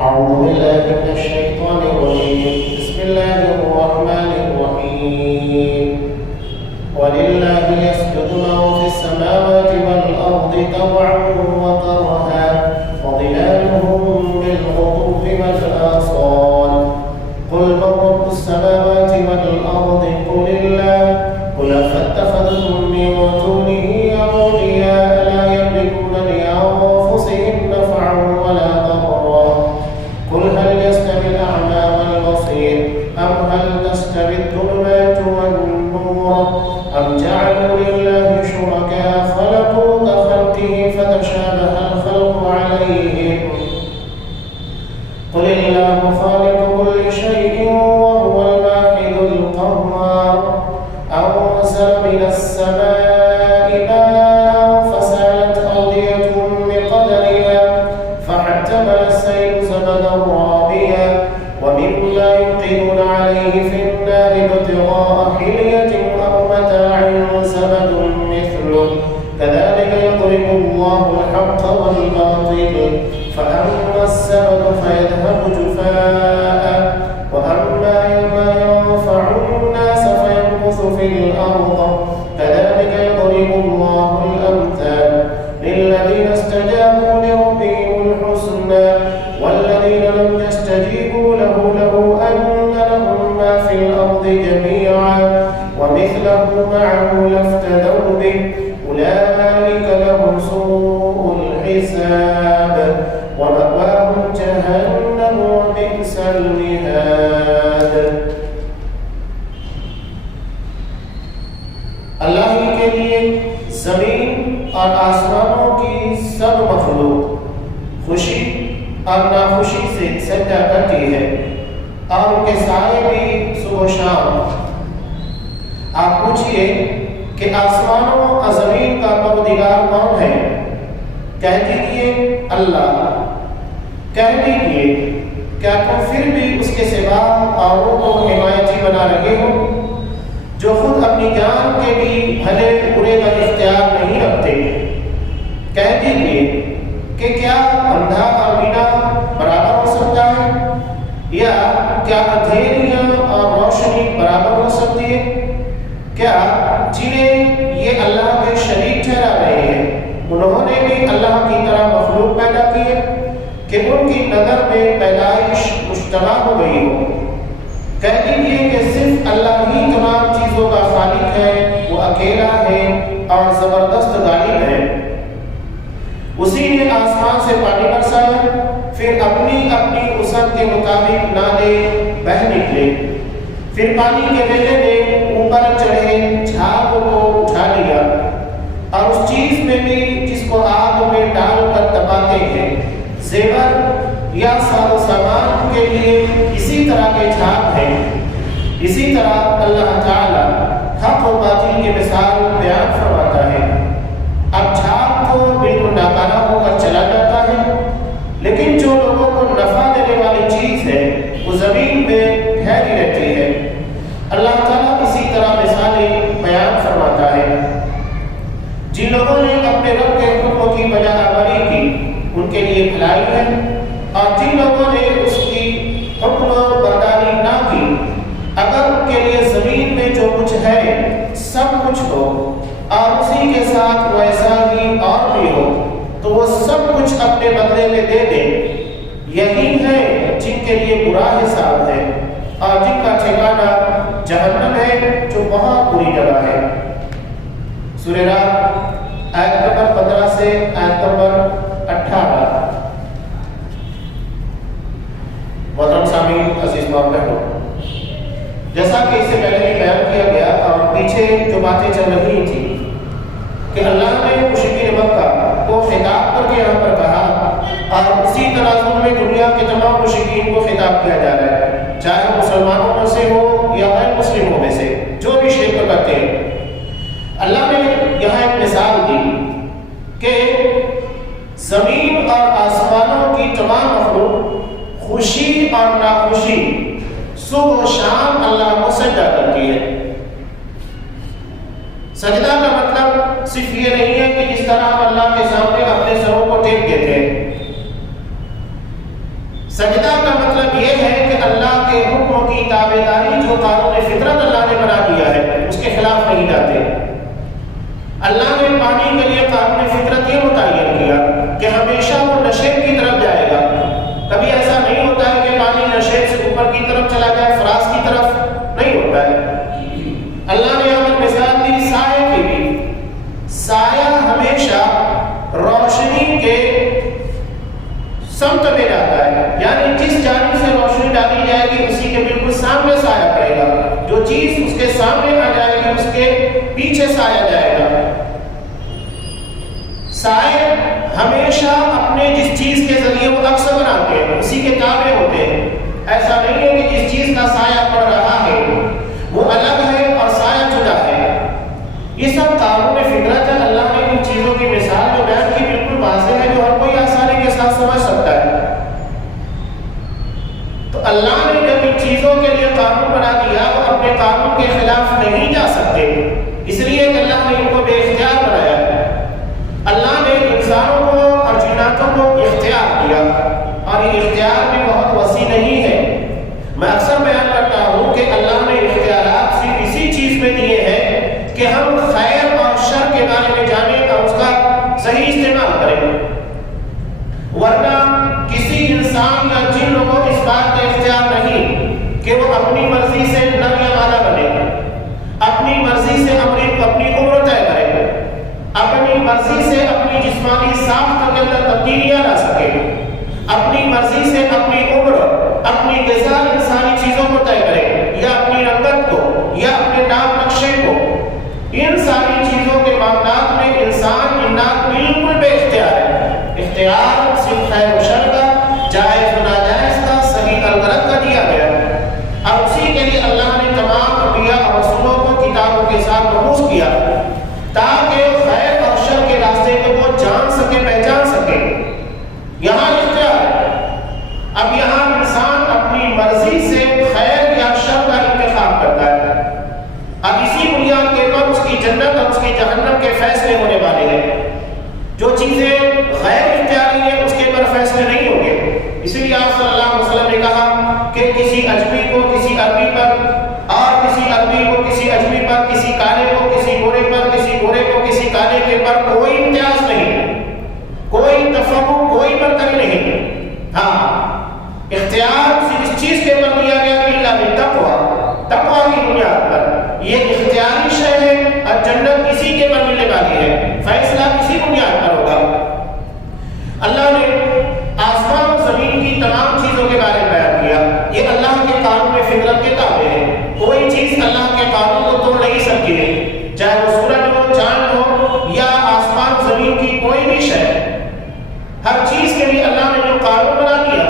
أعوذ بالله من الشيطان الرجيم. بسم الله الرحمن الرحيم. ولله يسجد من في السماوات والأرض طوعا وكرها وظلالهم بالغدو والآصال. قل من رب السماوات والأرض قل الله. قل فاتخذتم من دونه أولياء لا يملكون لأنفسهم نفعا ولا ضرا. قل هل يستوي الأعمى والبصير أم هل تستوي الظلمات والنور أم جعلوا لله شركاء خلقوا كخلقه فتشابه الخلق عليهم. قل الله خالق كل شيء وهو الواحد القهار. أنزل من السماء ماء فسالت أودية بقدرها فاحتمل السيل زبدا رابيا ومما يوقدون عليه في النار ابتغاء حلية أو متاع زبد مثله كذلك يضرب الله الحق والباطل فأما الزبد فيذهب جفاء وأما ما ينفع الناس فيمكث في الأرض كذلك يضرب الله الأمثال للذين استجابوا لربهم الحسنى والذين لم يستجيبوا له أن لهم ما في الأرض جميعا ومثله معه لافتدوا به أولئك لهم سوء الحساب ومأواهم جهنم وبئس المهاد. اللہ ہی کے لیے زمین اور آسمانوں کی سب مخلوق خوشی اور ناخوشی سے سجدہ کرتی ہے اور ان کے سائے بھی صبح و شام. آپ پوچھئے کہ آسمانوں اور زمین کا پروردگار کون ہے؟ کہہ دیجئے اللہ. کہہ دیجئے کیا تم پھر بھی اس کے سوا اوروں کو حمایتی بنا رہے ہو جو خود اپنی جان کے بھی بھلے برے کا اختیار نہیں رکھتے؟ کہہ دیجئے کہ کیا اندھا اور بینا برابر ہو سکتا ہے یا کیا اندھیریاں اور روشنی برابر ہو سکتی ہے؟ کیا جنہیں یہ اللہ کے شریک ٹھہرا رہے ہیں انہوں نے بھی اللہ کی طرح مخلوق پیدا کی ہے کہ ان کی نظر میں پیدائش مشتبہ ہو گئی ہو؟ کہہ دیجیے کہ صرف اللہ ہی تمام چیزوں کا خالق ہے، وہ اکیلا ہے اور زبردست غالب ہے. اسی نے آسمان سے پانی برسایا پھر اپنی وسعت کے مطابق نالے بہہ نکلے. پھر پانی کے ویلے نے اوپر چڑھے جھاگ کو اٹھا لیا اور اس چیز میں بھی جس کو آگ میں ڈال کر تپاتے ہیں زیور یا ساز و سامان کے لیے اسی طرح کے جھاگ ہیں. اسی طرح اللہ تعالی حق و باطل کی مثال بیان فرماتا ہے. اب جھاگ تو بالکل ناکارہ ہو کر چلا جاتا ہے لیکن جو لوگوں کو نفع دینے والی چیز ہے وہ زمین میں ٹھہری رہتی ہے. اللہ تعالیٰ اسی طرح مثالیں بیان فرماتا ہے. جن لوگوں نے اپنے رب کے حکموں کی بجا آوری کی ان کے لیے بھلائی ہے اور جن لوگوں نے اس کی حکم برداری نہ کی اگر ان کے لیے زمین میں جو کچھ ہے سب کچھ ہو اور اسی کے ساتھ ویسا ہی اور بھی ہو تو وہ سب کچھ اپنے بدلے میں دے دیں. یہی ہے جن کے لیے برا حساب ہے اور جن کا ٹھکانہ جہنم ہے جو بہت بری جگہ ہے. سورہ رات آیت نمبر 15 سے آیت نمبر 18. محترم سامعین، عزیز ماں بہنوں، جیسا کہ اس سے پہلے بھی بیان کیا گیا اور پیچھے جو باتیں چل رہی تھیں کہ اللہ نے مشرکین مکہ کو خطاب کر کے یہاں پر کہا اور اسی تناظر میں دنیا کے تمام مشرکین کو خطاب کیا جا رہا ہے چاہے مسلمانوں میں سے ہو یا غیر مسلموں میں سے جو بھی شرک کرتے ہیں. اللہ نے یہاں ایک مثال دی کہ زمین اور آسمانوں کی تمام مخلوق خوشی اور ناخوشی صبح و شام اللہ کو سجدہ کرتی ہے. سجدہ کا مطلب صرف یہ نہیں ہے کہ جس طرح ہم اللہ کے سامنے اپنے سروں کو ٹیک دیتے ہیں. سجدہ کا مطلب یہ ہے کہ اللہ کے حکم کی تابعداری، جو قانون فطرت اللہ نے بنا دیا ہے اس کے خلاف نہیں جاتے۔ اللہ نے پانی کے لیے قانون فطرت یہ متعین کیا کہ ہمیشہ وہ نشیب کی طرف جائے گا، کبھی ایسا نہیں ہوتا ہے کہ پانی نشیب سے اوپر کی طرف چلا جائے، فراز کی طرف نہیں ہوتا ہے۔ اللہ نے ہمیں مثال دی سائے کی بھی، سایہ ہمیشہ روشنی کے سمت میں جاتا ہے، یعنی جس جانب سے روشنی ڈالی جائے گی اسی کے بالکل سامنے سایہ پڑے گا، جو چیز اس کے سامنے آ جائے گی اس کے پیچھے سایہ جائے گا۔ سائے ہمیشہ اپنے جس چیز کے ذریعے وہ عکس بناتے ہیں اسی کے تابع ہوتے ہیں، ایسا نہیں ہے کہ جس چیز کا سایہ پڑ رہا ہے وہ الگ ہے اور سایہ جدا ہے۔ یہ سب قانون فطرت ہے۔ اللہ نے ان چیزوں کی مثال جو بیان کی بالکل واضح ہے، جو ہر کوئی آسانی کے ساتھ سمجھ سکتا ہے۔ تو اللہ نے جب ان چیزوں کے لیے قانون بنا دیا وہ اپنے قانون کے خلاف نہیں جا سکتے، اس لیے کہ اللہ نے ان کو بے اختیار بنایا۔ اللہ نے انسانوں کو اور جناتوں کو اختیار دیا، اور یہ اختیار بھی بہت وسیع نہیں ہے۔ میں اکثر بیان کرتا ہوں کہ اللہ نے اختیارات صرف اسی چیز میں دیے ہیں کہ ہم خیر اور شر کے بارے میں جانیں اور اس کا صحیح استعمال کریں، ورنہ کسی انسان یا جن کو اس بات کا اختیار نہیں کہ وہ اپنی مرضی سے نر یا مادہ بنے، اپنی مرضی سے اپنی عمر طے کرے، اپنی مرضی سے اپنی جسمانی ساخت کے اندر تبدیلیاں لا سکے، اپنی مرضی سے اپنی عمر، اپنی غذا، انسانی چیزوں کو طے کرے، یا اپنی رنگت کو، یا اپنے نام نقشے کو۔ ان ساری چیزوں کے معاملات میں انسان جنات بالکل بے اختیار ہے۔ اختیار صرف خیر و شر کا، جائز و ناجائز کا، صحیح اور غلط کا دیا گیا، اور اسی کے لیے اللہ نے تمام انبیاء اور رسولوں کو کتابوں کے ساتھ مبعوث کیا تاکہ خیر اور شر کے راستے کو وہ جان سکے، پہچان سکے۔ یہاں اختیار ہے۔ اب یہاں انسان اپنی مرضی سے خیر یا شر کا انتخاب کرتا ہے۔ اب اسی بنیاد کے پر اس کی جنت اور اس کی جہنم کے فیصلے ہونے والے ہیں۔ جو چیزیں غیر اختیاری ہیں اس کے پر فیصلے نہیں ہوں گے۔ اسی لیے آپ صلی اللہ علیہ وسلم نے کہا کہ کسی اجمی کو کسی عربی پر، اور کسی عربی کو کسی اجمی پر، کسی کالے کو کسی گورے پر، کسی گورے کو کسی کالے کے پر کوئی امتیاز نہیں، کوئی تفرق، کوئی برتری نہیں۔ ہاں، اختیار صرف اس چیز کے پر دیا گیا کہ اللہ بالتقویٰ، تقویٰ کی بنیاد پر یہ اختیاری شے ہے، اور جنت اسی کے پر ملنے والی ہے، فیصلہ اسی بنیاد پر ہوگا۔ اللہ نے آسمان و زمین کی تمام چیزوں کے بارے میں بیان کیا، یہ اللہ کے قانون فطرت کے تابع ہے۔ کوئی چیز اللہ کے قانون کو توڑ نہیں سکتی ہے، چاہے وہ سورج ہو، چاند ہو، یا آسمان زمین کی کوئی بھی شے۔ ہر چیز کے لیے اللہ نے جو قانون بنا دیا،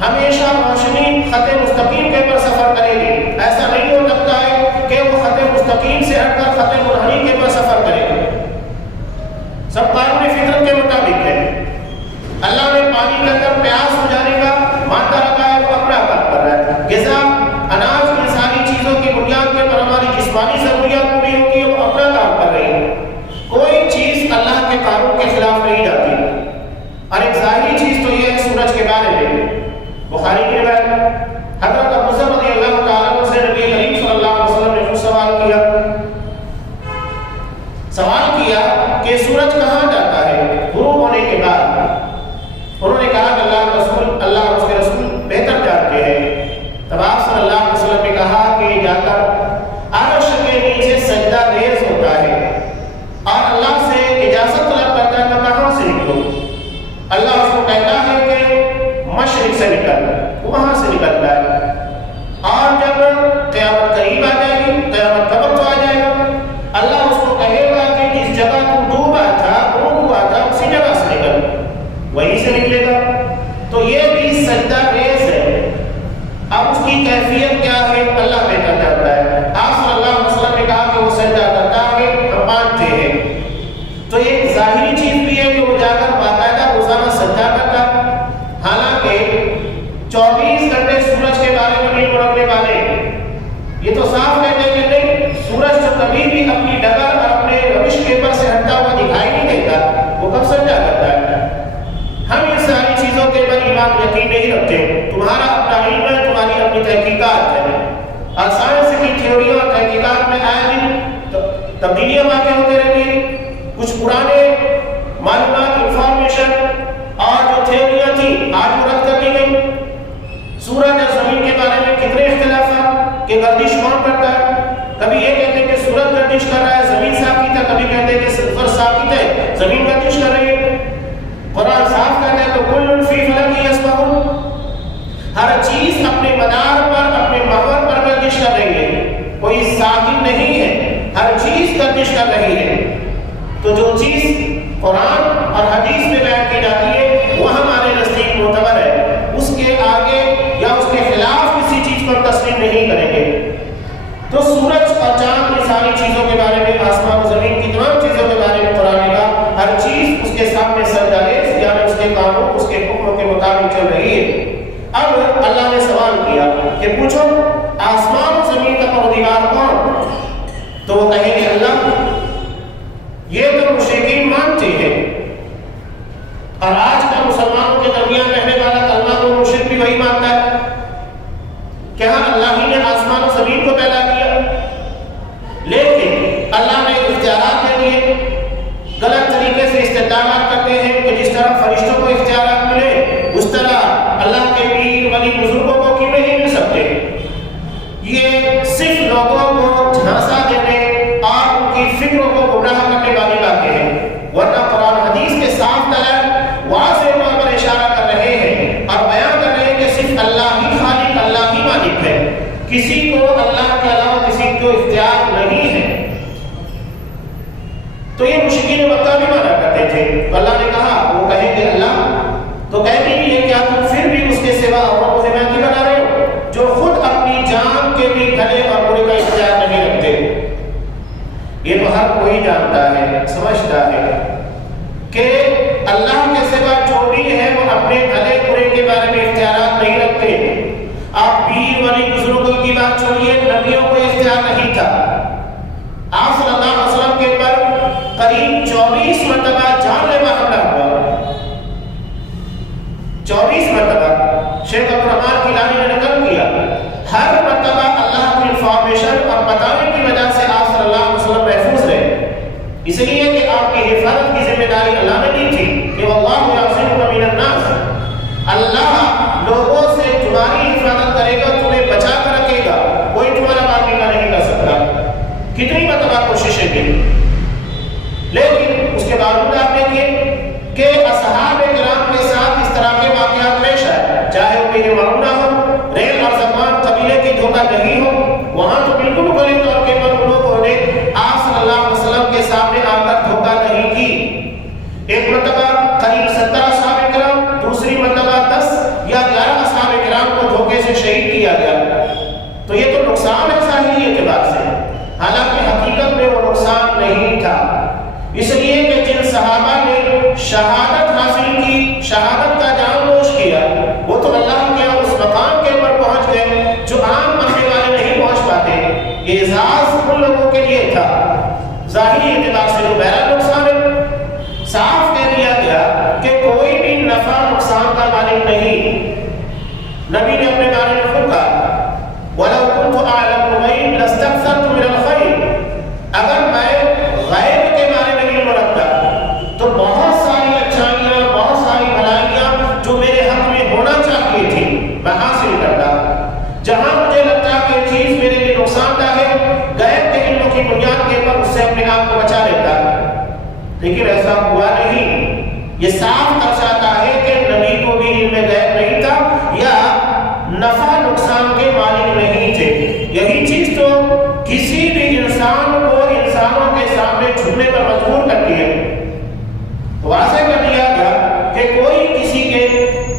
ہمیشہ روشنی خط مستقیم کے پر سفر کرے گی۔ ایسا نہیں ہو سکتا ہے کہ وہ خط مستقیم سے ہٹ کر خط منحنی کے پر سفر کرے گی۔ سب قانون فطرت کے مطابق ہے۔ اللہ نے پانی کے اندر پیاس ہو جانے کا مادہ رکھا ہے، وہ اپنا کام کر رہا ہے۔ غذا، اناج، انسانی چیزوں کی بنیاد کے پر ہماری جسمانی ضروریات پوری ہوتی ہے، وہ اپنا کام کر رہی ہے۔ کوئی چیز اللہ کے قانون کے خلاف نہیں جاتی۔ اور ایک ظاہری چیز تو یہ ہے سورج کے بارے میں، بخاری کی روایت حضرت ابو ذر رضی اللہ تعالیٰ عنہ سے نبی کریم صلی اللہ علیہ وسلم نے کچھ سوال کیا کہ سورج کہاں جاتا ہے غروب ہونے کے بعد؟ انہوں نے کہا کہ اللہ اور اس کے رسول بہتر جانتے ہیں۔ تب آپ صلی اللہ علیہ وسلم نے کہا کہ جا کر عرش کے نیچے سجدہ ریز ہوتا ہے اور اللہ سے اجازت طلب کرتا ہے کہ کہاں سے نکلوں۔ اللہ اس کو کہتا ہے کہ مشرق سے نکل، وہاں سے نکلتا ہے، اور جب قیامت قریب آ جائے گی، قیامت کا وقت آ جائے گا، اللہ اس کو کہے گا کہ جس جگہ تو ڈوبا تھا، غروب ہوا تھا، اسی جگہ سے نکل، وہیں سے نکلے گا۔ تو یہ بھی سجدہ ریز ہے۔ اب اس کی کیفیت کیا ہے اللہ بہتر جانتا ہے۔ آپ صلی اللہ علیہ وسلم نے کہا کہ وہ سجدہ کرتا ہے، ہم مانتے ہیں۔ تو یہ ظاہری چیز بھی ہے کہ وہ جا کر باقاعدہ روزانہ سجدہ کرتا ہے، حالانکہ 24 گھنٹے سورج کے بارے میں نہیں پڑھنے والے، یہ تو صاف کہتے ہیں کہ نہیں، سورج تو کبھی بھی اپنی ڈگر اور اپنے روش کے پر سے ہٹتا ہوا دکھائی نہیں دیتا، وہ کب سجدہ کرتا ہے۔ ہم ان ساری چیزوں کے پر ایمان یقین نہیں رکھتے، تمہارا اپنا علم ہے، تمہاری اپنی تحقیقات ہے، اور سائنس کی تھیوریوں اور تحقیقات میں آئے دن تبدیلیاں واقع ہوتے رہتی ہیں، کچھ پرانے معلومات انفارمیشن اور جو تھیوریاں تھیں آج وہ رد کر دی گئی۔ سورج اور زمین کے بارے میں کتنے اختلافات کہ گردش کون کرتا ہے، کبھی یہ کہتے ہیں کہ سورج گردش کر رہا ہے زمین ساکت ہے، کبھی کہتے ہیں کہ سورج ساکت ہے زمین گردش کر رہی ہے۔ قرآن صاف کہتا ہے تو کل فی فلک یسبحون، ہر چیز اپنے مدار پر اپنے محور پر گردش کر رہی ہے، کوئی ساکت نہیں ہے، ہر چیز گردش کر رہی ہے۔ تو جو چیز قرآن اور حدیث میں بیان کی جاتی ہے وہ ہمارے نزدیک معتبر ہے، اس کے آگے یا اس کے خلاف کسی چیز پر تسلیم نہیں کریں گے۔ تو سورج اور چاند کی ساری چیزوں کے بارے میں، آسمان و زمین کی تمام چیزوں کے بارے میں قرآن کا ہر چیز اس کے سامنے سجدہ، یعنی اس کے قانون اس کے حکموں کے مطابق چل رہی ہے۔ اب اللہ نے سوال کیا کہ پوچھو آسمان و زمین کا پروردگار کون؟ تو وہ کہیں گے اللہ۔ یہ تو مشرکین مانتے ہیں، اور آج کا مسلمانوں کے درمیان رہنے والا کلمہ کو مشرک بھی وہی مانتا ہے کہ ہاں اللہ ہی نے آسمان و زمین کو پیدا کیا، لیکن اللہ نے اختیارات دے دیے، غلط طریقے سے استدلالات کرتے ہیں کہ جس طرح فرشتوں کو اختیارات ملے اس طرح اللہ کے پیر ولی بزرگوں کو کیوں نہیں مل سکتے۔ یہ صرف لوگوں کو جھانسا دینے اور ان کی فکروں کو گمراہ کرنے والی باتیں ہیں، ورنہ قرآن حدیث کے صاف دلائل واضح طور پر اشارہ کر رہے ہیں اور بیان کر رہے ہیں کہ صرف اللہ ہی خالق، اللہ ہی مالک ہے، کسی کو اللہ کے علاوہ کسی کو اختیار نہیں ہے۔ تو یہ مشرکین مکہ بھی مانا کرتے تھے، تو اللہ نے کہا، وہ کہیں گے اللہ تو کہتے بھی ہے کیا تم پھر بھی اس کے سوا اوروں کو ذمہ بنا رہے ہو جو خود اپنی جان کے بھی بھلے اور برے کا اختیار نہیں رکھتے۔ یہ تو ہر کوئی جانتا ہے، سمجھتا ہے کہ اللہ کے سوا جو بھی ہے وہ اپنے بھلے برے کے بارے میں اختیارات نہیں رکھتے۔ آپ پیر ولی بزرگوں کی بات چھوڑیے، نبیوں کو اختیار نہیں تھا۔ آپ صلی اللہ علیہ وسلم کے پر قریب 24 مرتبہ جان لیوا حملہ ہوا، 24 مرتبہ شیخ عبدالرحمن کیلانی نے نقل کیا۔ ہر مرتبہ اللہ کی انفارمیشن اور بتانے کی وجہ سے آپ صلی اللہ علیہ وسلم محفوظ رہے، اس لیے کہ آپ کی حفاظت کی ذمہ داری اللہ نے دی تھی کہ واللہ یعصمک من الناس، اللہ لوگوں سے تمہاری حفاظت کرے گا، تمہیں بچا کر رکھے گا، کوئی تمہارا مقابلہ نہیں کر سکتا۔ کتنی مرتبہ کوششیں کی، لیکن اس کے باوجود آپ دیکھیے کہ اصحاب کرام کے ساتھ اس طرح کے واقعات پیش آئے، چاہے وہ میرے معاملہ ہو، ریل اور زبان قبیلے کی دھوکہ دہی ہو، وہاں تو بالکل بڑے طور کے پر ان لوگوں نے آپ صلی اللہ علیہ وسلم کے سامنے آ کر دھوکہ دہی کی۔ ایک مرتبہ قریب 70 اصحاب کرام، دوسری مرتبہ 10 یا 11 اصحاب کرام کو دھوکے سے شہید کیا گیا۔ تو یہ تو نقصان ہے ظاہری اعتبار سے، حالانکہ حقیقت میں وہ نقصان نہیں تھا، اس لیے کہ جن صحابہ نے شہادت حاصل کی، شہادت کا جام نوش کیا، وہ تو اللہ کے اس مقام کے اوپر پہنچ گئے جو عام مرنے والے نہیں پہنچ پاتے۔ یہ اعزاز ان لوگوں کے لیے تھا، ظاہری اعتبار سے جو بہرحال نقصان ہے۔ صاف کہہ دیا گیا کہ کوئی بھی نفع نقصان کا مالک نہیں۔ نبی نے اپنے بارے میں خود کہا وَلَوْ كُنْتُ أَعْلَمُ الْغَيْبَ لَاسْتَكْثَرْتُ مِنَ الْخَيْرِ، اگر میں غیب کے بارے میں علم رکھتا تو بہت ساری اچھائیاں، بہت ساری بھلائیاں جو میرے حق میں ہونا چاہیے تھی میں حاصل کرتا۔ جہاں مجھے لگتا کہ چیز میرے لیے نقصان دہ ہے، غیب کے علموں کی بنیاد کے اوپر اس سے اپنے آپ کو بچا لیتا، لیکن ایسا ہوا نہیں۔ یہ صاف درشاتا ہے کہ نبی کو بھی علم غیب نہیں تھا یا نفع نقصان کے مالک نہیں تھے۔ یہی چیز تو کسی بھی انسان کو انسانوں کے سامنے جھکنے پر مجبور کرتی ہے۔ واضح کر دیا گیا کہ کوئی کسی کے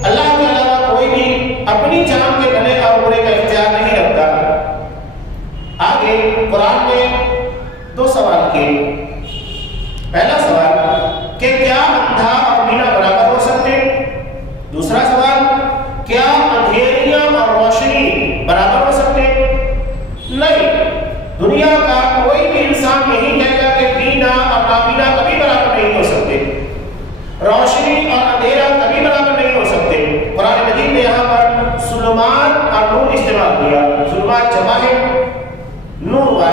اللہ کے علاوہ کوئی بھی اپنی جان کے بھلے اور برے کا اختیار نہیں رکھتا۔ آگے قرآن نے 2 سوال کیے۔ پہلا سوال کہ کیا اندھا اور بینا برابر ہو سکتے؟ دوسرا سوال کیا اندھیریاں اور روشنی برابر ہو سکتے؟ نہیں، دنیا کا کوئی بھی انسان نہیں کہے گا کہ بینا اور نابینا کبھی برابر نہیں ہو سکتے، روشنی اور اندھیرا کبھی برابر نہیں ہو سکتے۔ قرآن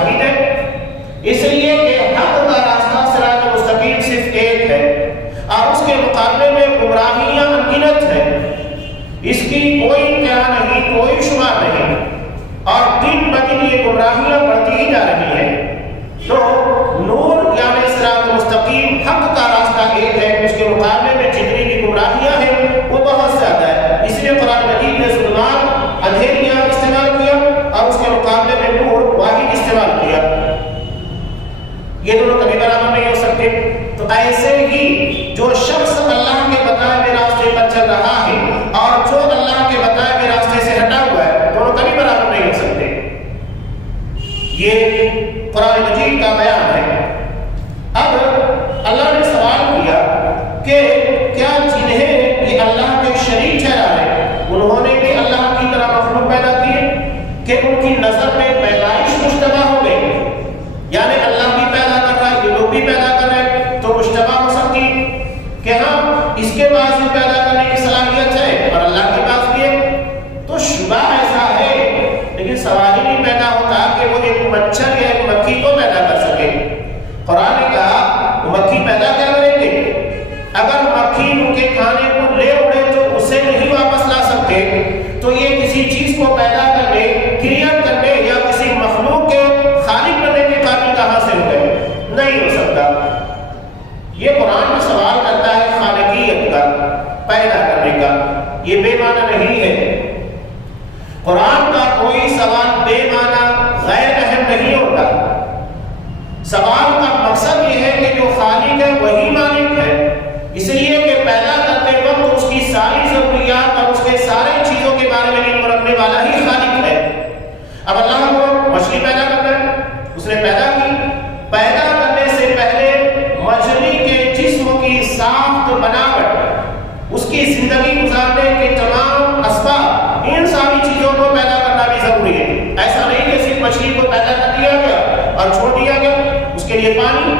واحد ہے، اس لیے کہ حق کا راستہ صراط مستقیم صرف ایک ہے اور اس کے مقابلے میں گمراہیاں انگنت ہیں، اس کی کوئی انتہا نہیں، کوئی شمار نہیں، اور دن بدن یہ گمراہیاں بڑھتی ہی جا رہی ہیں۔ تو نور یعنی صراط مستقیم حق کا راستہ ایک ہے، اس کے مقابلے میں جتنی بھی گمراہیاں ہیں وہ بہت زیادہ ہے، اس لیے قرآن مجید نے ظلمات اندھیریاں استعمال کیا اور اس کے مقابلے میں نور واحد استعمال کیا۔ یہ دونوں کبھی برابر نہیں ہو سکتے۔ تو ایسے ہی جو شخص اللہ کے بتائے ہوئے راستے پر چل رہا ہے اور جو اللہ کے بتائے ہوئے راستے سے ہٹا ہوا ہے، دونوں کبھی برابر نہیں ہو سکتے۔ یہ قرآن مجید کا بیان ہے۔ اب اللہ نے سوال کیا کہ کیا جنہیں یہ اللہ کے شریک ٹھہرا ہے انہوں نے بھی اللہ کی طرح مخلوق پیدا کیے کہ ان کی نظر میں پیدائش مشتبہ ہو گئی، یعنی اللہ بھی پیدا کر رہا ہے، یہ لوگ بھی پیدا کر رہے ہیں، تو مشتبہ ہو سکتی کہ ہاں اس کے پاس بھی پیدا کرنے کی صلاحیت ہے اور اللہ کے پاس بھی ہے، تو شبہ ایسا ہے، لیکن سوال ہی نہیں پیدا ہوتا کہ وہ ایک مچھر یا ایک مکھی کو پیدا کر سکے۔ قرآن نے کہا وہ مکھی پیدا کیا کریں گے؟ اگر مکھی ان کے کھانے کو لے اڑے تو اسے نہیں واپس لا سکتے، تو یہ کسی چیز کو پیدا کرنے، کریٹ کرنے یا کسی مخلوق کے خالق بننے کے قابل کہاں سے ہو گئے؟ نہیں ہو سکتا۔ یہ قرآن میں سوال کرتا ہے خالقیت کا، پیدا کرنے کا، یہ بے معنی نہیں ہے۔ قرآن کا کوئی سوال بے معنی غیر اہم نہیں ہوتا۔ سوال کا مقصد یہ ہے کہ جو خالق ہے وہی مالک ہے، اس لیے کہ پیدا کرتے وقت اس کی ساری ضروریات اور اس کے سارے چیزوں کے بارے میں علم رکھنے والا ہی خالق ہے۔ اب اللہ کو مچھلی پیدا کرنا ہے، اس نے پیدا کی، پیدا کرنے سے پہلے مچھلی کے جسم کی ساخت، بناوٹ، اس کی زندگی گزارنے کے تمام اسباب، ان ساری چیزوں کو پیدا کرنا بھی ضروری ہے۔ ایسا نہیں کہ صرف مچھلی کو پیدا کر دیا گیا اور چھوڑ دیا گیا، اس کے لیے پانی،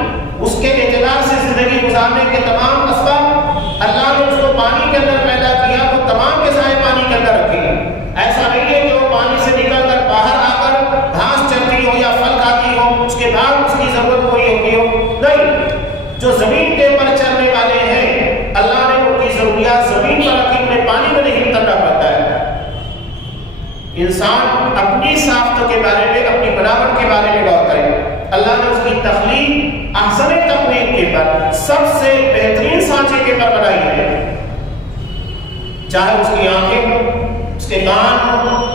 اس کے اعتبار سے زندگی گزارنے کے تمام اسباب، اللہ نے اس کو پانی کے اندر پیدا کیا تو تمام کے سارے پانی کے اندر رکھے۔ ایسا نہیں ہے کہ وہ پانی سے نکل کر باہر آ کر گھاس چرتی ہو یا پھل کھاتی ہو، اس کے بعد اس کی ضرورت پوری ہوتی ہو، نہیں۔ جو زمین کے اوپر چلنے والے ہیں اللہ نے ان کی ضروریات زمین پر رکھی، انہیں پانی میں نہیں اترنا پڑتا ہے۔ انسان اپنی ساخت کے بارے میں، اپنی بناوٹ کے بارے میں غور کرے۔ اللہ نے اس کی تخلیق احسن تخلیق کے پر، سب سے بہترین سانچے کے پر بنائی ہے، چاہے اس کی آنکھیں ہوں، اس کے کان ہوں،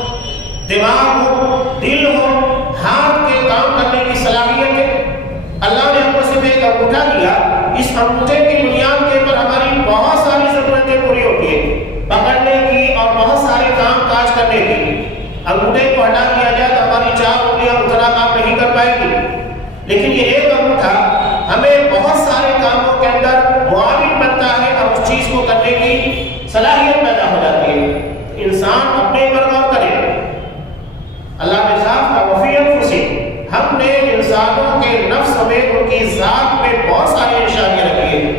دماغ ہو، دل ہو، ہاتھ کے کام کرنے کی صلاحیت ہے۔ اللہ نے ہم کو صرف ایک انگوٹھا دیا، اس انگوٹھے کی بنیاد کے اوپر ہماری بہت ساری ضرورتیں پوری ہوتی ہیں، پکڑنے کی اور بہت سارے کام کاج کرنے کی۔ انگوٹھے کو ہٹا دیا جائے تو ہماری 4 انگلیاں اتنا کام نہیں کر پائے گی، لیکن یہ ایک انگوٹھا ہمیں بہت سارے کاموں کے اندر معاون بنتا ہے اور اس چیز کو کرنے کی صلاحیت پیدا ہو جاتی ہے۔ انسان اپنے پر غور کرے۔ اللہ نے صاف کہا وفی انفسہم، ہم نے انسانوں کے نفس میں، ان کی ذات میں بہت ساری نشانیاں رکھی ہیں۔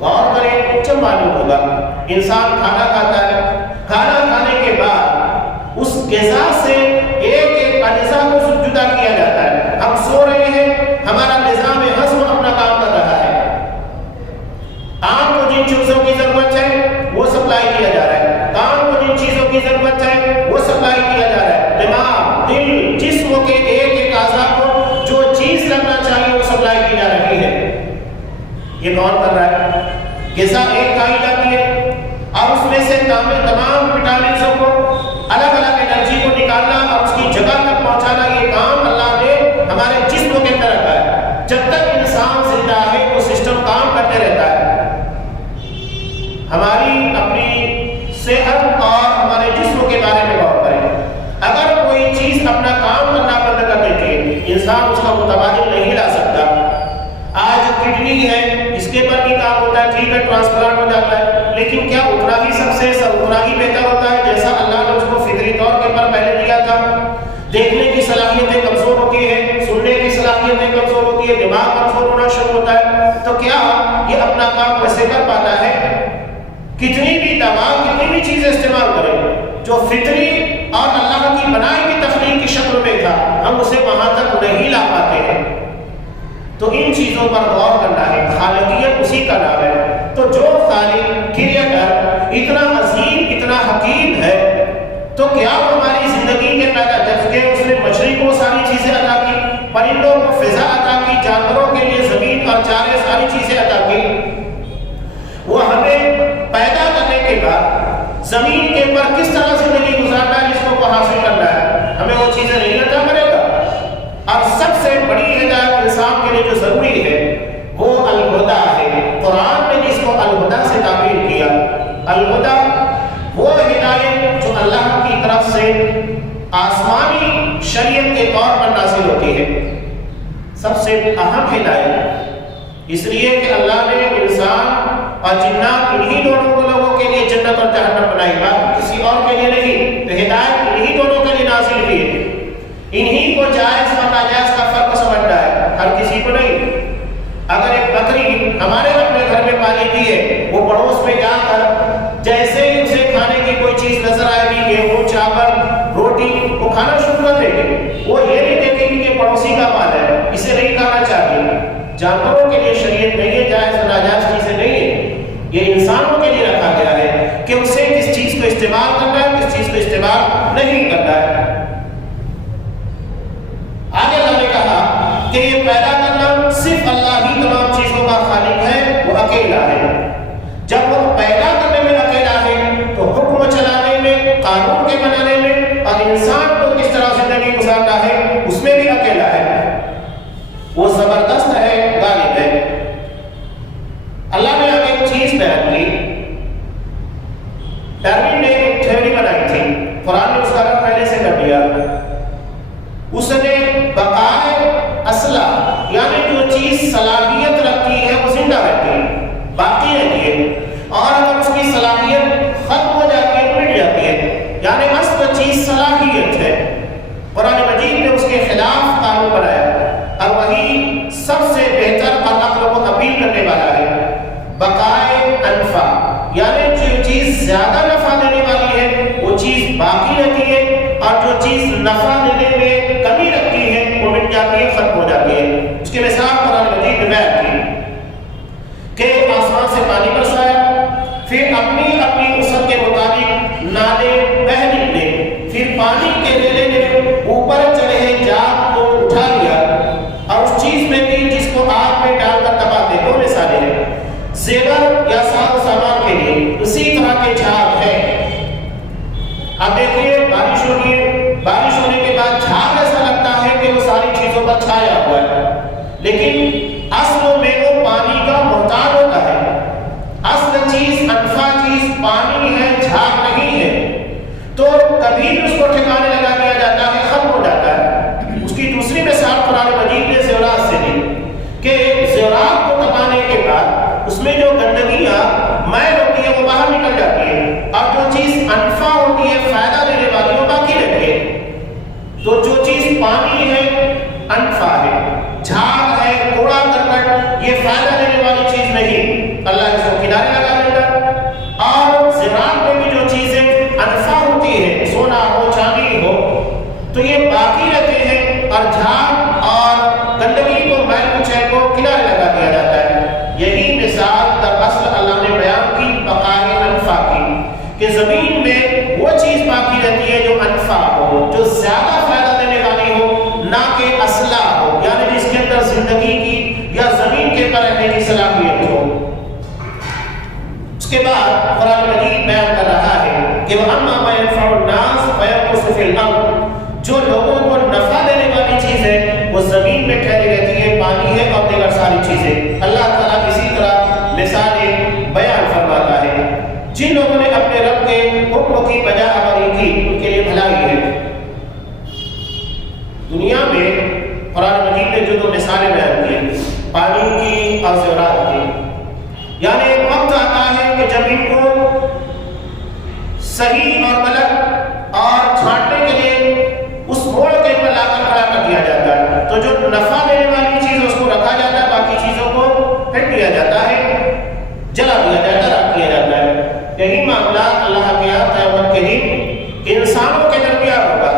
غور کریں جب معلوم ہوگا۔ انسان کھانا کھاتا ہے، کھانا کھانے کے بعد اس غذا سے ایک ایک اجزا کو جدا کیا جاتا ہے۔ ہم سو رہے ہیں، ہمارا نظام ہضم اپنا کام کر رہا ہے، آنکھ کو جن چیزوں کی ضرورت ہے وہ سپلائی کیا جا رہا ہے، کان کو جن چیزوں کی ضرورت ہے وہ سپلائی کیا جا رہا ہے، دماغ، دل، جسم کے ایک ایک اعضاء کو جو چیز لگنا چاہیے وہ سپلائی کی جا رہی ہے۔ یہ کون کر رہا ہے؟ غذا ایک کھائی جاتی ہے اور اس میں سے تمام وٹامنوں کو، الگ الگ انرجی کو نکالنا اور اس کی جگہ تک پہنچانا، یہ کام اللہ نے ہمارے جسم کے اندر رکھا ہے۔ جب تک انسان زندہ ہے وہ سسٹم کام کرتے رہتا ہے۔ ہماری اپنی صحت اور ہمارے جسم کے بارے میں غور کریں۔ اگر کوئی چیز اپنا کام کرنا بند کر دیتی ہے، انسان اس کا متبادل نہیں لا سکتا۔ آج کڈنی ہے، اس کے پر بھی کام ہوتا ہے، ٹھیک ہے، ٹرانسپلانٹ ہو جاتا ہے، لیکن کیا اتنا ہی سکسیس اور اتنا ہی بہتر ہوتا ہے جیسا اللہ نے اس کو فطری طور کے پر پہلے دیا تھا؟ دیکھنے کی صلاحیتیں کمزور ہوتی ہیں، سننے کی صلاحیتیں کمزور ہوتی ہے، دماغ کمزور ہونا شروع ہوتا ہے، تو کیا یہ اپنا کام ویسے کر پاتا ہے؟ کتنی بھی دوا، کتنی بھی چیزیں استعمال کریں، جو فطری اور اللہ کی بنائی ہوئی تخلیق کی شکل شکل میں تھا ہم اسے وہاں تک نہیں لا پاتے ہیں. تو ان چیزوں پر غور کرنا ہے. خالقیت اسی کا نام ہے. تو جو خالق کریٹر اتنا عظیم اتنا حکیم ہے تو کیا ہماری زندگی کے پیدا جب کہ اس نے مچھلی کو ساری چیزیں عطا کی, پرندوں کو فضا عطا کی, جانوروں کے لیے زمین اور چارے ساری چیزیں عطا کی, وہ ہمیں پیدا کرنے کے بعد زمین کے اوپر کس طرح زندگی گزارنا ہے, جس کو حاصل کرنا ہے, ہمیں وہ چیزیں نہیں عطا کرے گا. اور سب سے بڑی ہدایت انسان کے لیے جو ضروری ہے وہ الہدیٰ ہے. قرآن نے جس کو الہدیٰ سے تعبیر کیا, الہدیٰ وہ ہدایت جو اللہ کی طرف سے آسمانی شریعت کے طور پر نازل ہوتی ہے, سب سے اہم ہدایت. اس لیے کہ اللہ نے انسان اور جنات انہی دونوں کو لوگوں کے لیے جنت اور جہنم بنائی, بات کسی اور کے لیے نہیں. تو ہدایت انہی دونوں کے لیے نازل کی ہے. انہی کو جائز اور ناجائز کا فرق سمجھنا ہے, ہر کسی کو نہیں. اگر ایک بکری ہمارے اپنے گھر میں پالی گئی ہے, وہ پڑوس میں جا کر جیسے ہی اسے کھانے کی کوئی چیز نظر آئے گی, گیہوں چاول روٹی, وہ کھانا شروع کر دے گی. وہ یہ نہیں دیکھے گی کہ پڑوسی کا مال ہے, اسے نہیں کھانا چاہیے. جانوروں کے لیے شریعت نہیں ہے, جائز اور ناجائز چیزیں نہیں ہے. یہ انسانوں کے لیے رکھا گیا ہے کہ اسے کس چیز کو استعمال کرنا ہے, کس چیز کو استعمال نہیں کرنا ہے. آگے اللہ نے کہا کہ یہ پیدا کرنا صرف اللہ ہی تمام چیزوں کا خالق ہے, وہ اکیلا ہے. جب وہ پیدا کرنے میں اکیلا ہے تو حکم چلانے میں, قانون کے بنانے میں اور انسان کو کس طرح زندگی گزارنا ہے اس میں بھی اکیلا ہے. وہ زبردست ہے, غالب ہے. اللہ نے اب ایک چیز بیان کی. ڈارون نے ایک تھیوری بنائی تھی, قرآن نے اس کا رد پہلے سے کر دیا. اس نے بقائے اصلہ یعنی جو چیز صلاحیت رکھتی ہے وہ زندہ رہتی ہے, باقی رہتی ہے, اور اگر اس کی صلاحیت ختم ہو جاتی ہے تو مٹ جاتی ہے. یعنی اصل چیز صلاحیت ہے. قرآن مجید نے اس کے خلاف قانون بنایا اور وہی سب سے بہتر اور عقل کو اپیل کرنے والا ہے. بقائے انفع یعنی جو چیز زیادہ نفع دینے والی ہے وہ چیز باقی رہتی ہے, اور جو چیز نفع دینے میں کمی رکھتی ہے وہ مٹ جاتی ہے, ختم ہو جاتی ہے. اس کی مثال قرآن مجید میں بیان کی کہ آسمان سے پانی برسایا, پھر اپنی اپنی وسعت کے مطابق نالے بہہ نکلے, پھر پانی کے ریلے نے اوپر چڑھے جات کو اٹھا لیا, اور اس چیز میں بھی جس کو آگ میں ڈال کر دباتے. دو مثالیں ہیں, زیور یا ساز و سامان کے لیے اسی طرح کے جھاگ ہے. اب دیکھیے بارش ہو رہی ہے, بارش ہونے کے بعد جھاگ ایسا لگتا ہے کہ وہ ساری چیزوں پر چھایا ہوا ہے, لیکن اصل میں وہ پانی کا محتاج ہوتا ہے. اصل چیز انفع چیز پانی ہے, جھاگ نہیں ہے. تو کبھی بھی اس کو ٹھکانے لگا دیا جاتا ہے, ختم ہو جاتا ہے. اس کی دوسری مثال قرآن مجید نے زیورات سے دی کہ زیورات کو دبانے کے بعد اس میں جو گندگیاں میل ہوتی ہے وہ باہر نکل جاتی ہے, اور جو چیز انفع ہوتی ہے فائدہ دینے والی وہ باقی رہتی ہے. تو جو چیز پانی ہے انفع ہے, جھاگ ہے, کوڑا کرکٹ, یہ فائدہ دینے والی چیز نہیں, اللہ اس کو کنارے لگا دیتا. اور زراعت میں بھی جو چیزیں انفع ہوتی ہے, سونا ہو چاندی ہو, تو یہ باقی رہتے ہیں, اور جھاگ اور گندگی کو میل کچیل کو کنارے لگا دیا جاتا ہے. یہی مثال دراصل اللہ نے بیان کی بقائے انفع کی, کہ زمین میں وہ چیز باقی رہتی ہے جو انفع ہو, جو زیادہ فائدہ دینے والی ہو, نہ کہ اصلہ ہو یعنی جس کے اندر زندگی کی یا زمین کے پر رہنے کی صلاحیت ہو. اس کے بعد قرآن مجید بیان کر رہا ہے کہ وَأَمَّا مَا يَنْفَعُ النَّاسَ فَيَمْكُثُ فِي الْأَرْضِ, جو لوگوں کو نفع دینے والی چیز ہے وہ زمین میں ٹھہری رہتی ہے, پانی ہے اور دیگر ساری چیزیں. اللہ تعالیٰ اسی طرح مثالیں بیان فرماتا ہے. جن لوگوں نے اپنے رب کے حکم کی بجا آوری کی ان کے لیے بھلائی ہے. دنیا میں قرآن مجید نے جو دو مثالیں بیان کی, پانی کی اور زیورات کی, یعنی ایک وقت آتا ہے کہ جب ان کو صحیح اور غلط اور چھانٹنے کے لیے اس موڑ کے پر لا کر کھڑا کر دیا جاتا ہے. تو جو نفع دینے والی چیز اس کو رکھا جاتا ہے, باقی چیزوں کو پھینک دیا جاتا ہے, جلا دیا جاتا ہے, رکھ دیا جاتا ہے. یہی معاملات اللہ کے قیامت کے دن انسانوں کے درمیان ہوگا.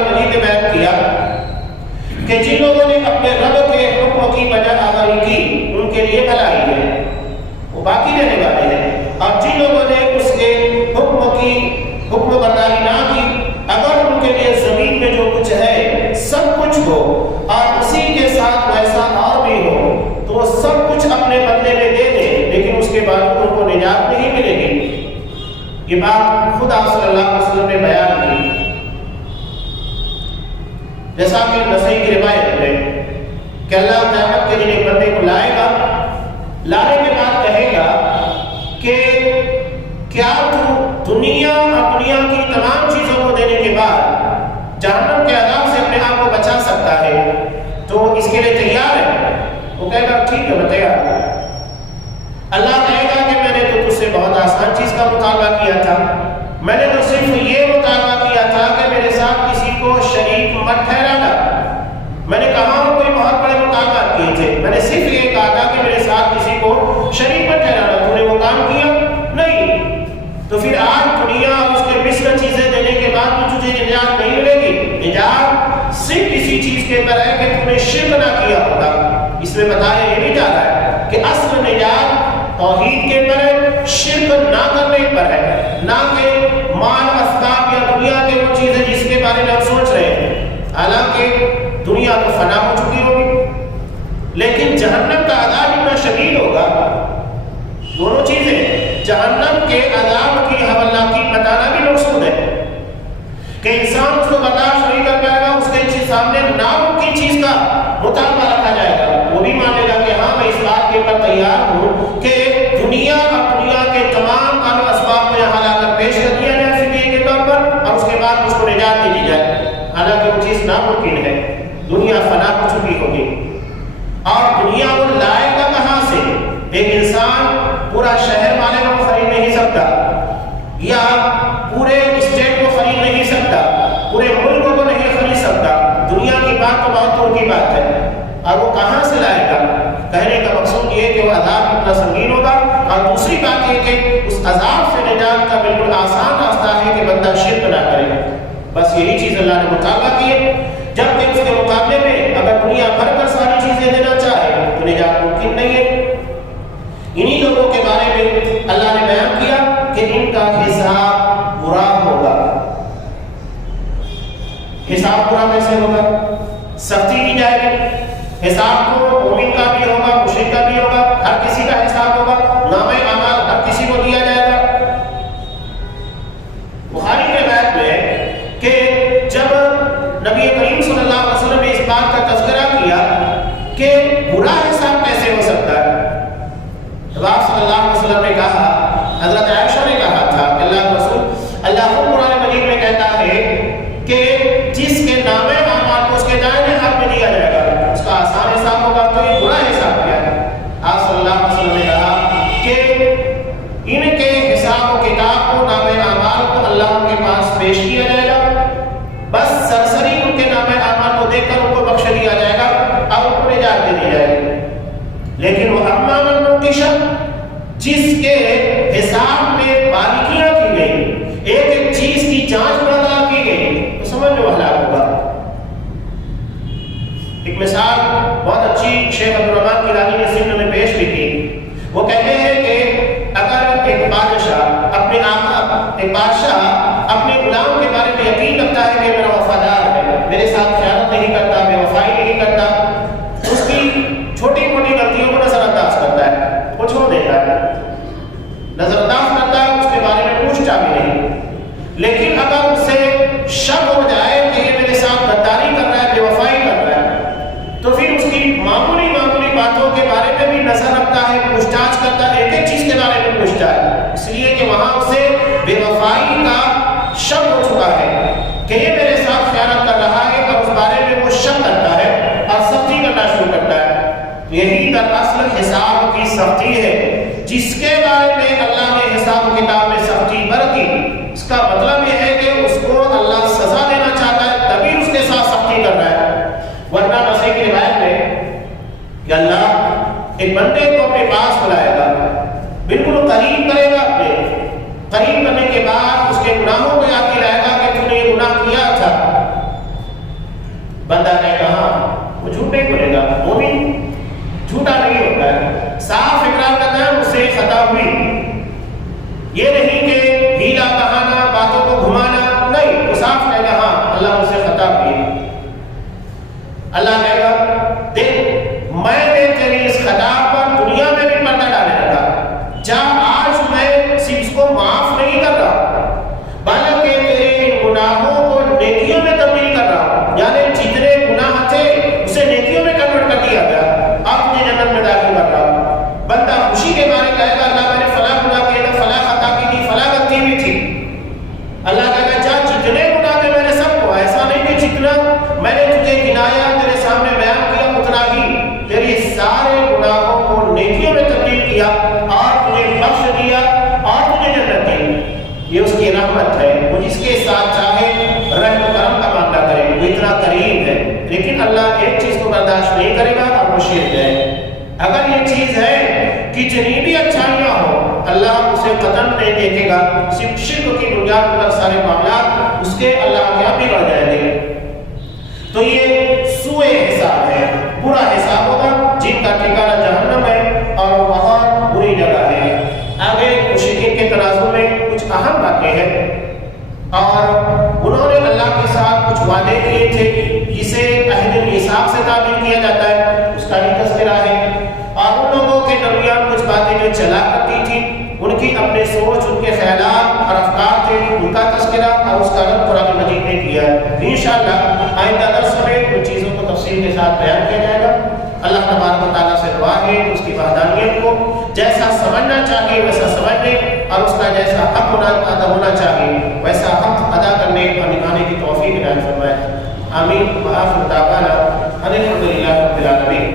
قرآن مجید نے بیان کیا کہ جن لوگوں نے اپنے رب کے حکم کی بجا آوری کی ان کے لیے بھلائی ہے، وہ باقی رہنے والے ہیں، اور جن لوگوں نے اس کے حکم برداری نہ کی، اگر ان کے لیے زمین میں جو کچھ ہے سب کچھ ہو اور اسی کے ساتھ ویسا اور بھی ہو تو وہ سب کچھ اپنے بدلے میں دے دیں، لیکن اس کے بعد ان کو نجات نہیں ملے گی۔ یہ بات خدا صلی اللہ علیہ وسلم نے بیان کی، جیسا کہ نسائی کی روایت ہے کہ اللہ قیامت کے دن ایک بندے کو لائے گا، لانے کے بعد کہے گا کہ کیا تو دنیا اور دنیا کی تمام چیزوں کو دینے کے بعد جہنم کے عذاب سے اپنے آپ کو بچا سکتا ہے؟ تو اس کے لیے تیار ہے؟ وہ کہے گا ٹھیک ہے میں تیار ہوں۔ اللہ کہے گا کہ میں نے تو تجھ سے بہت آسان چیز کا مطالبہ کیا تھا، میں نے تو صرف یہ مطالبہ کیا تھا کہ میرے ساتھ کسی کو شریک مت ٹھہرانا۔ میں نے کہا وہ کوئی بہت بڑے مطالبات کیے تھے، میں نے صرف یہ کہا تھا کہ میرے ساتھ کسی کو شریک مت ٹھہرانا، تو نے وہ کام کیا نہیں۔ تو پھر آج دنیا اور اس کے مثل چیزیں دینے کے بعد تو تجھے نجات نہیں ملے گی۔ نجات صرف اسی چیز کے اوپر ہے کہ تم نے شرک نہ کیا ہوگا۔ اس میں بتایا یہ نہیں جا رہا ہے کہ اصل نجات توحید کے اوپر ہے، شرک نہ کرنے پر ہے، نہ کہ مال اسباب یا دنیا کے وہ چیزیں جس کے بارے میں ہم سوچ رہے ہیں۔ حالانکہ دنیا تو فنا ہو چکی ہوگی، لیکن جہنم کا عذاب اتنا شدید ہوگا، دونوں چیزیں جہنم کے عذاب کی حوالہ بتانا بھی مقصود ہے کہ انسان اس کو برداشت نہیں کر پائے گا، اس کے سامنے ناممکن چیز کا مطالبہ رکھا جائے گا، وہ بھی مانے گا کہ ہاں میں اس بات کے اوپر تیار ہوں کہ دنیا اور دنیا کے تمام آل اسباب کو یہاں لا کر پیش کر دیا جائے فدیے کے طور پر، اور اس کے بعد اس کو نجات دے دی جائے، حالانکہ وہ چیز ناممکن ہے، دنیا فنا ہو چکی ہوگی۔ اور دنیا وہ لائے گا کہاں سے؟ ایک انسان پورا شہر والے کو خرید نہیں سکتا، یا پورے اسٹیٹ کو خرید نہیں سکتا، پورے ملک کو نہیں خرید سکتا، دنیا کی بات تو بہت دور کی بات ہے، اور وہ کہاں سے لائے گا؟ کہنے کا مقصود یہ کہ وہ عذاب اتنا سنگین ہوگا، اور دوسری بات یہ کہ اس عذاب سے نجات کا بالکل آسان راستہ ہے کہ بندہ شرک نہ کرے۔ بس یہی چیز اللہ نے مطالبہ کی ہے، جبکہ اس کے مقابلے میں اگر دنیا بھر کر ساری چیزیں دینا چاہے تو نجات ممکن نہیں ہے۔ انہی لوگوں کے بارے میں اللہ نے بیان کیا کہ ان کا حساب برا ہوگا۔ حساب برا کیسے ہوگا؟ سختی کی جائے گی، حساب تو مومن کا بھی ہوگا، مشرک کا بھی ہوگا، ہر کسی کا حساب ہوگا، نامہ اعمال ہر کسی کو دیا جائے گا۔ بخاری میں روایت میں ہے کہ جب نبی کریم صلی اللہ علیہ وسلم نے اس بات کا تذکرہ کیا کہ برا حساب کیسے ہو سکتا ہے، تو آپ صلی اللہ علیہ وسلم نے کہا، حضرت عائشہ نے کہا تھا کہ اللہ کے رسول، اللہ قرآن مجید میں کہتا ہے کہ جس کے نامہ اعمال کو اس کے دائیں ہاتھ میں دیا جائے گا اس کا آسان حساب ہوگا، تو یہ برا حساب کیا ہے؟ آپ صلی اللہ علیہ وسلم نے کہا کہ ان کے حساب و کتاب کو، نامہ اعمال کو اللہ کے پاس پیش کیا جائے گا، بس سرسری ان کے نامہ اعمال کو دیکھ کر ان کو بخش دیا جائے گا اور ان کو نجات دے دی جائے گی۔ لیکن وہ اما من نوقش، جس کے حساب میں باریکیاں کی گئی، ایک ایک چیز کی جانچ پڑتال کی گئی، تو سمجھ لو ہلاک ہوگا۔ ایک مثال بہت اچھی شیخ عبدالرحمن گیلانی نے سندھ میں پیش بھی کی، وہ کہتے ہیں کہ اگر ایک بادشاہ اپنے غلام کے بارے میں یقین رکھتا ہے کہ میرا وفادار ہے، میرے ساتھ خیانت نہیں کرتا، بے وفائی نہیں کرتا، اس کی چھوٹی موٹی غلطیوں کو نظر انداز کرتا ہے، وہ چھوڑ دیتا ہے، نظر انداز کرتا ہے، اس کے بارے میں پوچھتا بھی نہیں۔ لیکن اگر اس سے شک ہو جائے کہ یہ میرے ساتھ غداری کر رہا ہے، بے وفائی کر رہا ہے، تو پھر اس کی معمولی باتوں کے بارے میں بھی نظر رکھتا ہے، پوچھ تاچھ کرتا ہے، ایک ایک چیز کے بارے میں پوچھتا ہے، اس لیے کہ وہاں اسے بے وفائی کا شک ہو چکا ہے کہ یہ میرے ساتھ خیانت کر رہا ہے، اور اس بارے میں وہ شک کرتا ہے اور سختی کرنا شروع کرتا ہے۔ یہی دراصل حساب کی سختی ہے، جس کے بارے میں اللہ نے حساب و کتاب میں سختی برتی، اس کا مطلب یہ ہے کہ اس کو اللہ سزا دینا چاہتا ہے، تبھی اس کے ساتھ سختی کر رہا ہے۔ ورنہ مسیح کی روایت میں کہ اللہ ایک بندے کو اپنے پاس بلائے گا، بالکل قریب کرے گا، اپنے قریب کرنے کے بعد اس کے گناہوں کو یاد دلائے گا کہ تو نے یہ گناہ کیا تھا، جتنا میں نے تجھے گنایا تیرے سامنے بیان کیا اتنا ہی تیری سارے گناہوں کو نیکیوں میں تبدیل کیا اور تجھے بخش دیا اور تجھے جنت دی۔ یہ اس کی رحمت ہے، وہ جس کے ساتھ چاہے رحم و کرم کا معاملہ کرے، وہ اتنا کریم ہے۔ لیکن اللہ ایک چیز کو برداشت نہیں کرے گا اور وہ شرک ہے۔ اگر یہ چیز ہے کہ جتنی بھی اچھائیاں ہو اللہ اسے قطعاً نہیں دیکھے گا، صرف شرک کی بنیاد پر سارے معاملات اس کے اللہ کے یہاں بگڑ جائیں گے۔ تو یہ سوء حساب ہے، برا حساب ہوگا جن کا ٹھکانہ جہنم ہے اور وہاں بری جگہ ہے۔ آگے مشرکین کے تناظر میں کچھ اہم باتیں ہیں، اور انہوں نے اللہ کے ساتھ کچھ وعدے کیے تھے جسے عہد میثاق سے تعبیر کیا جاتا ہے، اس کا بھی تذکرہ ہے۔ اور ان لوگوں کے درمیان کچھ باتیں جو چلا کرتی تھی، ان کی اپنے سوچ، ان کے خیالات اور افکار تھے، ان کا تذکرہ اور اس کا رد قرآن مجید نے کیا ہے۔ انشاءاللہ آئندہ درس میں ان چیزوں کو تفصیل کے ساتھ بیان کیا جائے گا۔ اللہ تبارک و تعالیٰ سے دعا ہے کہ اس کی وحدانیت کو جیسا سمجھنا چاہیے ویسا سمجھنے، اور اس کا جیسا حق ادا ہونا چاہیے ویسا حق ادا کرنے اور نبھانے کی توفیق عنایت فرمائے۔ آمین۔ وآخر دعوانا